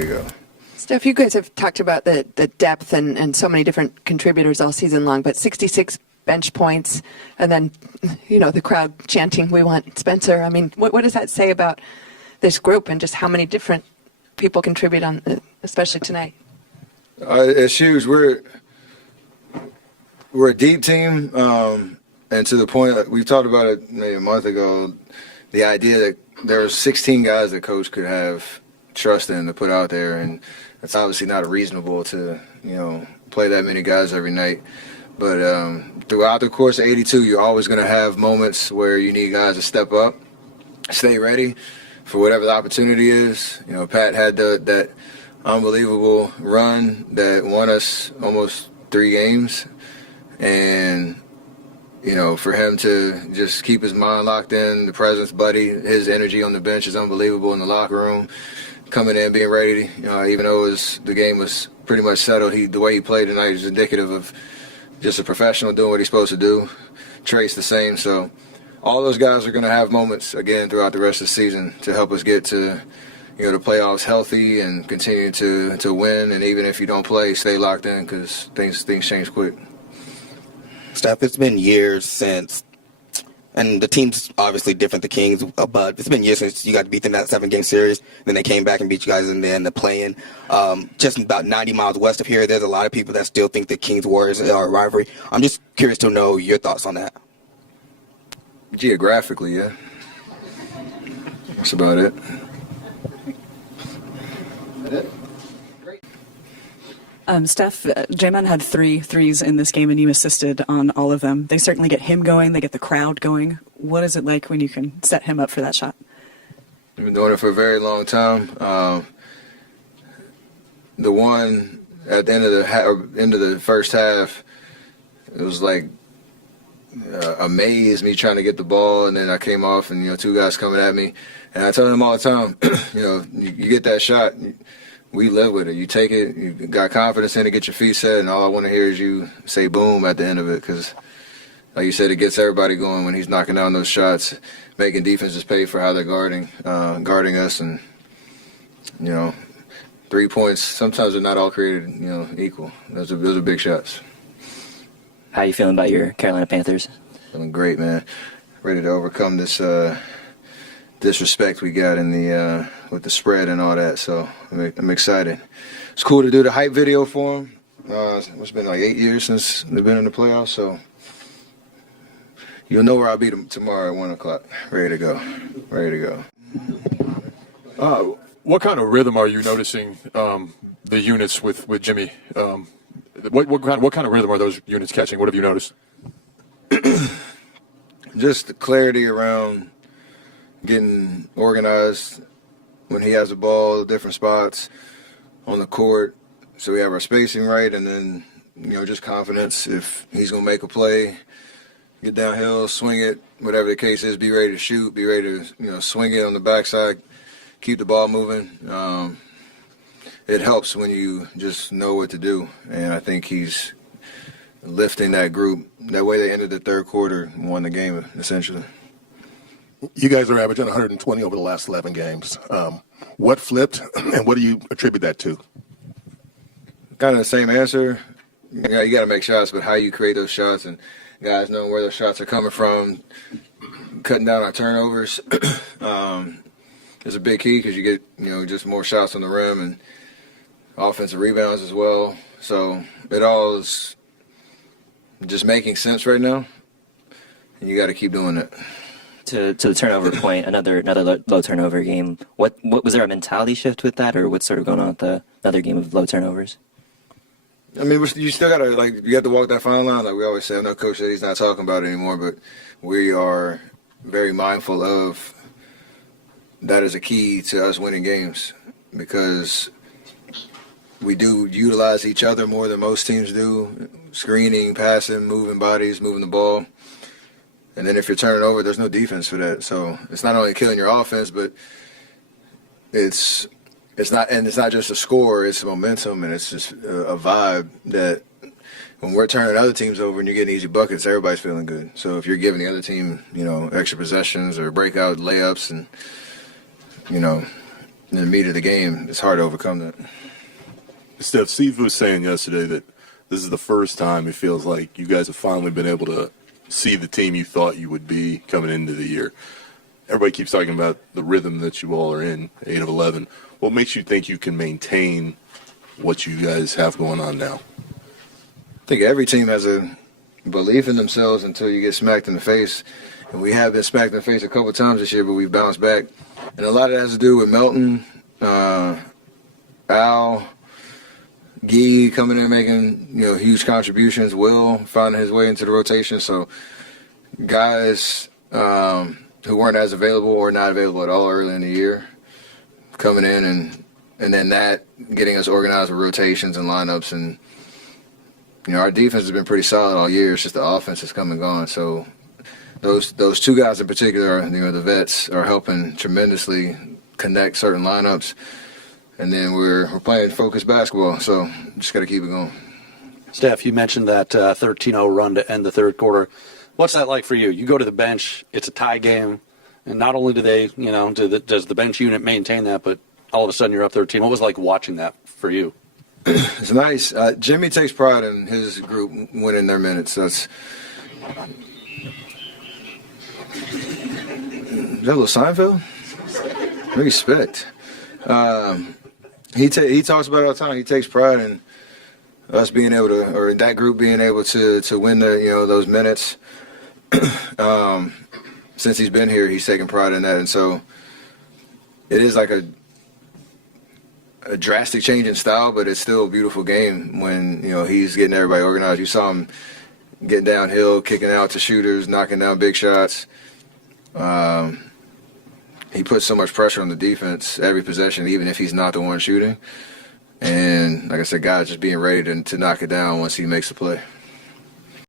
to go. Steph, you guys have talked about the depth and so many different contributors all season long, but 66 bench points and then, the crowd chanting, "We want Spencer." I mean, what does that say about this group and just how many different people contribute on, especially tonight? It's huge. We're a deep team, and to the point that we've talked about it maybe a month ago, the idea that there are 16 guys that coach could have trust in to put out there, and it's obviously not reasonable to play that many guys every night. But throughout the course of 82, you're always going to have moments where you need guys to step up, stay ready for whatever the opportunity is. Pat had that unbelievable run that won us almost 3 games, and for him to just keep his mind locked in, the presence, buddy, his energy on the bench is unbelievable in the locker room. Coming in, being ready, even though the game was pretty much settled, the way he played tonight is indicative of just a professional doing what he's supposed to do. Trace the same. So all those guys are going to have moments again throughout the rest of the season to help us get to the playoffs healthy and continue to win. And even if you don't play, stay locked in because things change quick. Steph, it's been years since, and the team's obviously different, the Kings, but it's been years since you got to beat them in that 7-game series. Then they came back and beat you guys in the play-in. Just about 90 miles west of here, there's a lot of people that still think the Kings-Warriors are a rivalry. I'm just curious to know your thoughts on that. Geographically, yeah. That's about it. Steph, Jan10 had 3 threes in this game, and you assisted on all of them. They certainly get him going. They get the crowd going. What is it like when you can set him up for that shot? I've been doing it for a very long time. The one at the end of the first half, it was like a maze, me trying to get the ball, and then I came off, and 2 guys coming at me, and I tell them all the time, you get that shot. We live with it. You take it, you got confidence in it, get your feet set, and all I want to hear is you say boom at the end of it because, like you said, it gets everybody going when he's knocking down those shots, making defenses pay for how they're guarding us. And, 3 points, sometimes they're not all created, equal. Those are big shots. How are you feeling about your Carolina Panthers? Feeling great, man. Ready to overcome this disrespect we got in the with the spread and all that, so I'm excited. It's cool to do the hype video for them. It's been like 8 years since they've been in the playoffs, so you'll know where I'll be tomorrow at 1 o'clock. Ready to go. What kind of rhythm are you noticing the units with Jimmy? What kind of rhythm are those units catching? What have you noticed? Just the clarity around getting organized when he has the ball, different spots on the court, so we have our spacing right, and then just confidence. If he's gonna make a play, get downhill, swing it, whatever the case is, be ready to shoot, be ready to swing it on the backside, keep the ball moving. It helps when you just know what to do, and I think he's lifting that group. That way they ended the third quarter and won the game essentially. You guys are averaging 120 over the last 11 games. What flipped, and what do you attribute that to? Kind of the same answer. You got to make shots, but how you create those shots and guys knowing where those shots are coming from, cutting down on turnovers is a big key because you get just more shots on the rim and offensive rebounds as well. So it all is just making sense right now, and you got to keep doing it. To the turnover point, another low turnover game. What was there a mentality shift with that, or what's sort of going on with another game of low turnovers? I mean, you still gotta you have to walk that fine line. Like we always say, I know Coach said he's not talking about it anymore, but we are very mindful of that as a key to us winning games because we do utilize each other more than most teams do. Screening, passing, moving bodies, moving the ball. And then if you're turning over, there's no defense for that. So it's not only killing your offense, but it's not just a score, it's momentum, and it's just a vibe that when we're turning other teams over and you're getting easy buckets, everybody's feeling good. So if you're giving the other team, extra possessions or breakout layups and, the meat of the game, it's hard to overcome that. Steph, Steve was saying yesterday that this is the first time it feels like you guys have finally been able to see the team you thought you would be coming into the year. Everybody keeps talking about the rhythm that you all are in, 8 of 11. What makes you think you can maintain what you guys have going on now? I think every team has a belief in themselves until you get smacked in the face. And we have been smacked in the face a couple times this year, but we've bounced back. And a lot of that has to do with Melton, Al, Guy coming in making huge contributions, Will finding his way into the rotation. So guys who weren't as available or not available at all early in the year coming in and then that getting us organized with rotations and lineups. And our defense has been pretty solid all year. It's just the offense has come and gone. So those two guys in particular, the vets, are helping tremendously connect certain lineups. And then we're playing focused basketball, so just got to keep it going. Steph, you mentioned that 13-0 run to end the third quarter. What's that like for you? You go to the bench, it's a tie game, and not only do they, does the bench unit maintain that, but all of a sudden you're up 13. What was it like watching that for you? It's nice. Jimmy takes pride in his group winning their minutes. Is that a little Seinfeld? Respect. He talks about it all the time. He takes pride in us being able to, or that group being able to win those minutes. Since he's been here, he's taken pride in that, and so it is like a drastic change in style, but it's still a beautiful game when he's getting everybody organized. You saw him getting downhill, kicking out to shooters, knocking down big shots. He puts so much pressure on the defense every possession, even if he's not the one shooting. And like I said, guys just being ready to knock it down once he makes the play.